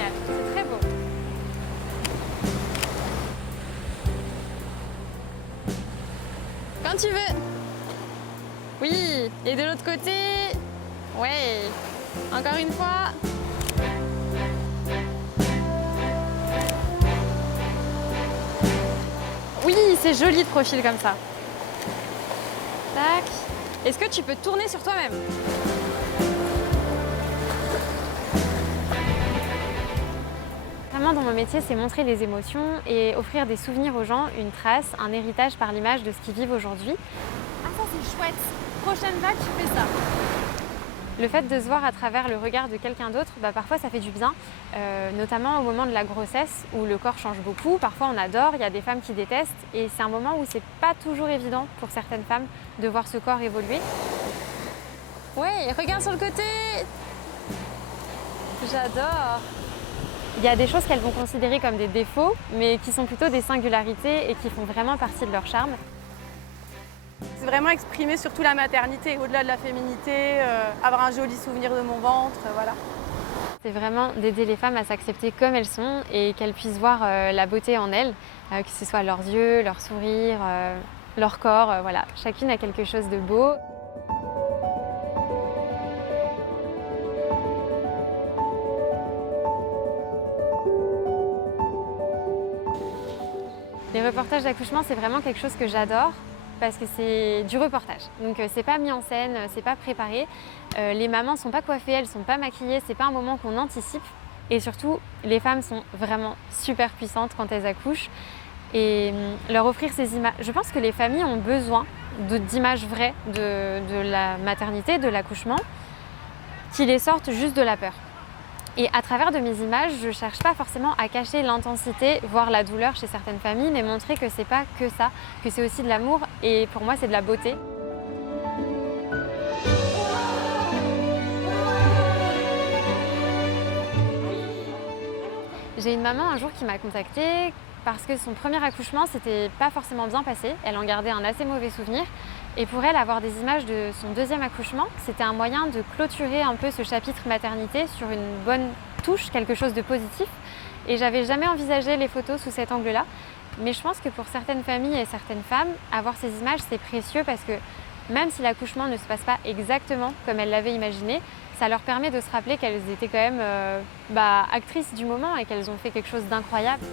Génial, c'est très beau. Quand tu veux. Oui, et de l'autre côté. Ouais, encore une fois. Oui, c'est joli de profil comme ça. Tac. Est-ce que tu peux tourner sur toi-même? Vraiment, dans mon métier, c'est montrer les émotions et offrir des souvenirs aux gens, une trace, un héritage par l'image de ce qu'ils vivent aujourd'hui. Ah, ça c'est chouette. Prochaine vague, tu fais ça. Le fait de se voir à travers le regard de quelqu'un d'autre, parfois ça fait du bien, notamment au moment de la grossesse où le corps change beaucoup. Parfois on adore, il y a des femmes qui détestent et c'est un moment où c'est pas toujours évident pour certaines femmes de voir ce corps évoluer. Ouais, regarde sur le côté. J'adore. Il y a des choses qu'elles vont considérer comme des défauts, mais qui sont plutôt des singularités et qui font vraiment partie de leur charme. C'est vraiment exprimer surtout la maternité, au-delà de la féminité, avoir un joli souvenir de mon ventre, voilà. C'est vraiment d'aider les femmes à s'accepter comme elles sont et qu'elles puissent voir la beauté en elles, que ce soit leurs yeux, leur sourire, leur corps, voilà. Chacune a quelque chose de beau. Les reportages d'accouchement, c'est vraiment quelque chose que j'adore parce que c'est du reportage. Donc c'est pas mis en scène, c'est pas préparé. Les mamans sont pas coiffées, elles sont pas maquillées, c'est pas un moment qu'on anticipe. Et surtout, les femmes sont vraiment super puissantes quand elles accouchent. Et leur offrir ces images, je pense que les familles ont besoin d'images vraies de la maternité, de l'accouchement, qui les sortent juste de la peur. Et à travers de mes images, je ne cherche pas forcément à cacher l'intensité, voire la douleur chez certaines familles, mais montrer que c'est pas que ça, que c'est aussi de l'amour et pour moi c'est de la beauté. J'ai une maman un jour qui m'a contactée parce que son premier accouchement s'était pas forcément bien passé. Elle en gardait un assez mauvais souvenir. Et pour elle, avoir des images de son deuxième accouchement, c'était un moyen de clôturer un peu ce chapitre maternité sur une bonne touche, quelque chose de positif. Et j'avais jamais envisagé les photos sous cet angle-là. Mais je pense que pour certaines familles et certaines femmes, avoir ces images, c'est précieux parce que même si l'accouchement ne se passe pas exactement comme elles l'avaient imaginé, ça leur permet de se rappeler qu'elles étaient quand même actrices du moment et qu'elles ont fait quelque chose d'incroyable.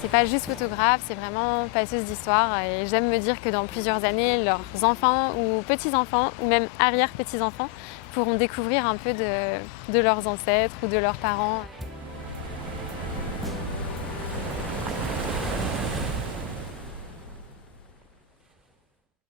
C'est pas juste photographe, c'est vraiment passeuse d'histoire et j'aime me dire que dans plusieurs années, leurs enfants ou petits-enfants ou même arrière-petits-enfants pourront découvrir un peu de leurs ancêtres ou de leurs parents.